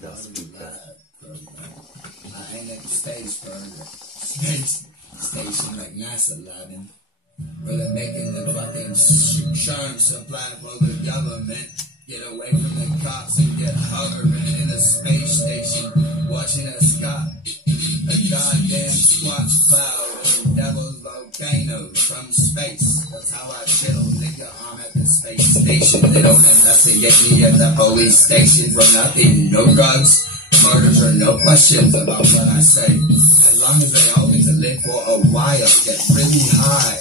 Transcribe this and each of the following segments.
those people. I ain't at the stage for the space station like NASA laBbing. Where they're making the fucking sherm supply for the government. Get away from the cops and get hovering in a space station. Watching a goddamn Squatch cloud and devil's volcano from space. That's how I chill, nigga. I'm at the space station. They don't investigate me at the police station for nothing. No drugs, murders, or no questions about what I say. As long as they allow me to live for a while, get really high.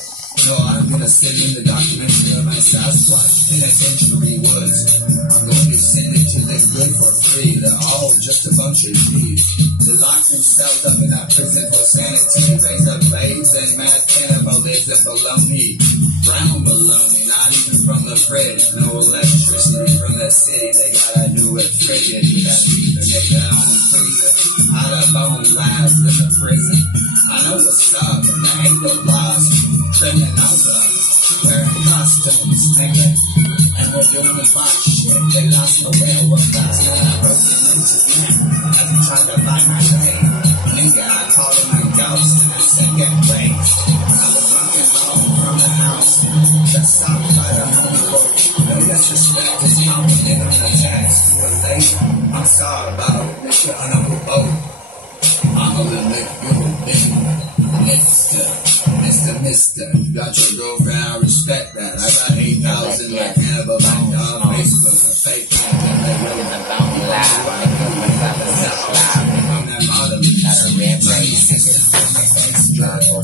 No, I'm gonna sit in the documentary of my Sasquatch penitentiary woods. I'm going to send it to them good for free. They're all just a bunch of G's. They lock themselves up in that prison for sanity. Raise up babes and mad cannibalism below me. Brown below me, not even from the fridge. No electricity from the city. They gotta do it frigid with that ether. Make their own freezer. Out of bone labs in the prison. I know the stuff and there ain't no laws. Criminals wearing costumes, nigga. And we're doing the bot shit. They lost the werewolf last night. I broke them into them. As I'm trying to find my lane. Nigga, I called him my ghost and I said get raised. I was walking home from the house. Got stopped by the homie boy. No disrespect, it's common in an attached to a lady. I'm sorry about it, nigga, on a boat. I'm a little nigga, Mister, got your girlfriend, I respect that. I got 8,000 like Hannibal on Facebook, a fake content that really the bounty live. I'm that model, not a red brain,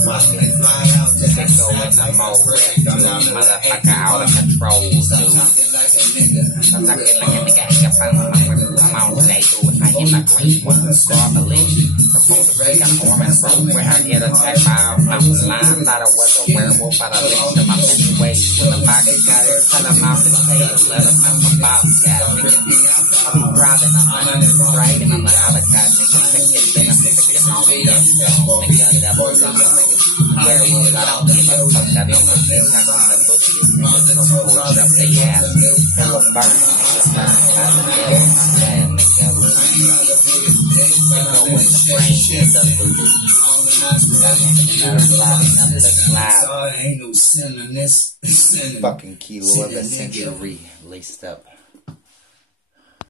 watch me fly out to Echo in the mode, motherfucker out of control, dude. I'm talking like a nigga ain't come on today, dude. I get my green one, Squatch. Supposed to break a form and rope where I get attacked by a mountain lion. Thought I was a werewolf, but I licked him up anyways. When the pocket got it, cut him off his tail, let him out my bobcat. I'm driving, I'm running and dragging, I'm like avocado, nigga. Thinking, then I'm thinking all the young nigga, devils on the nigga. Werewolves, I don't give a fuck, I don't give a fuck on the bushes, nigga. So push up the ass, hell of burn, nigga. Burn, got the devil, I'm dead, nigga. Nigga, when the brain is the voodoo. Fucking kilo of the century laced up.